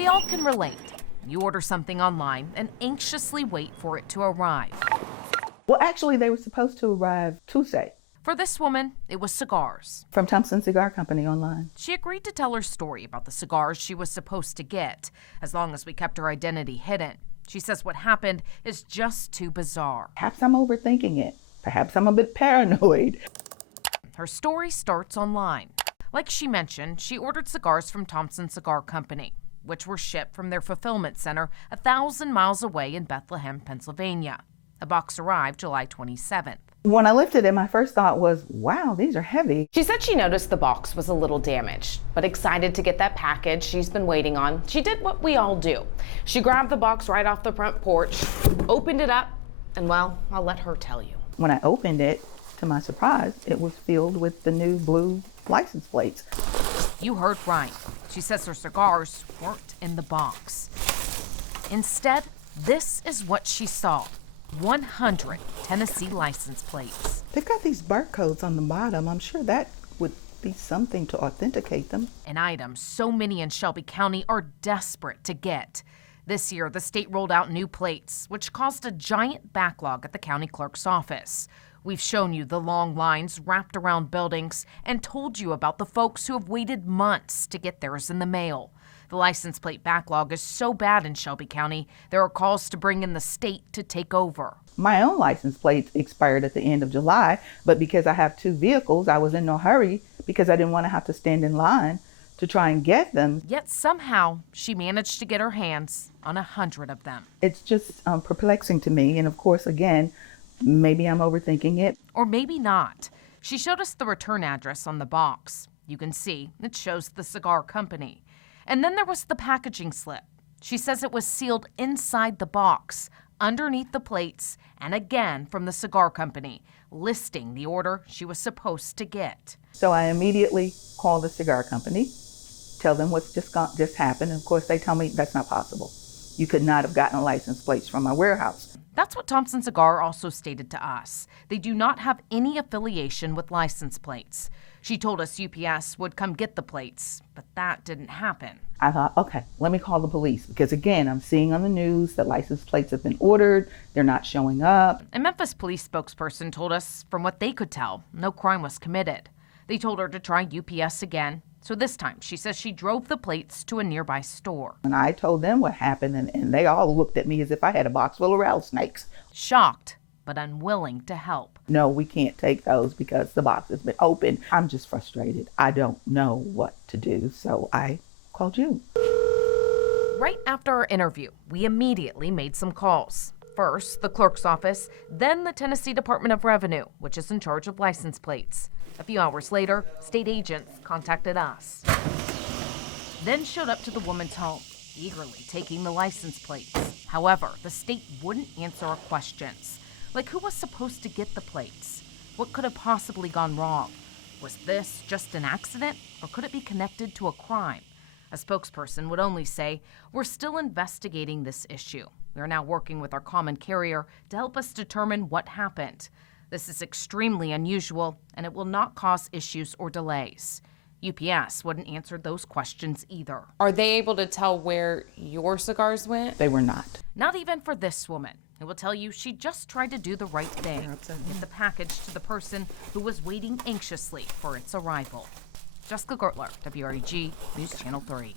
We all can relate. You order something online and anxiously wait for it to arrive. Well, actually, they were supposed to arrive Tuesday. For this woman, it was cigars. From Thompson Cigar Company online. She agreed to tell her story about the cigars she was supposed to get, as long as we kept her identity hidden. She says what happened is just too bizarre. Perhaps I'm overthinking it. Perhaps I'm a bit paranoid. Her story starts online. Like she mentioned, she ordered cigars from Thompson Cigar Company, which were shipped from their fulfillment center 1,000 miles away in Bethlehem, Pennsylvania. A box arrived July 27th. When I lifted it, my first thought was, wow, these are heavy. She said she noticed the box was a little damaged, but excited to get that package she's been waiting on, she did what we all do. She grabbed the box right off the front porch, opened it up, and well, I'll let her tell you. When I opened it, to my surprise, it was filled with the new blue license plates. You heard right. She says her cigars weren't in the box. Instead, this is what she saw. 100 Tennessee license plates. They've got these barcodes on the bottom. I'm sure that would be something to authenticate them. An item so many in Shelby County are desperate to get. This year, the state rolled out new plates, which caused a giant backlog at the county clerk's office. We've shown you the long lines wrapped around buildings and told you about the folks who have waited months to get theirs in the mail. The license plate backlog is so bad in Shelby County, there are calls to bring in the state to take over. My own license plates expired at the end of July, but because I have 2 vehicles, I was in no hurry because I didn't want to have to stand in line to try and get them. Yet somehow, she managed to get her hands on 100 of them. It's just perplexing to me, and of course, again, maybe I'm overthinking it. Or maybe not. She showed us the return address on the box. You can see it shows the cigar company. And then there was the packaging slip. She says it was sealed inside the box, underneath the plates, and again from the cigar company, listing the order she was supposed to get. So I immediately call the cigar company, tell them what's just happened, and of course they tell me that's not possible. You could not have gotten license plates from my warehouse. That's what Thompson Cigar also stated to us. They do not have any affiliation with license plates. She told us UPS would come get the plates, but that didn't happen. I thought, okay, let me call the police because again, I'm seeing on the news that license plates have been ordered, they're not showing up. A Memphis police spokesperson told us, from what they could tell, no crime was committed. They told her to try UPS again, so this time she says she drove the plates to a nearby store. And I told them what happened, and they all looked at me as if I had a box full of rattlesnakes. Shocked, but unwilling to help. No, we can't take those because the box has been opened. I'm just frustrated. I don't know what to do, so I called you. Right after our interview, we immediately made some calls. First, the clerk's office, then the Tennessee Department of Revenue, which is in charge of license plates. A few hours later, state agents contacted us. Then showed up to the woman's home, eagerly taking the license plates. However, the state wouldn't answer our questions. Like, who was supposed to get the plates? What could have possibly gone wrong? Was this just an accident, or could it be connected to a crime? A spokesperson would only say, "We're still investigating this issue. We are now working with our common carrier to help us determine what happened. This is extremely unusual, and it will not cause issues or delays." UPS wouldn't answer those questions either. Are they able to tell where your cigars went? They were not. Not even for this woman, who will tell you she just tried to do the right thing, get the package to the person who was waiting anxiously for its arrival. Jessica Gertler, WREG News Channel 3.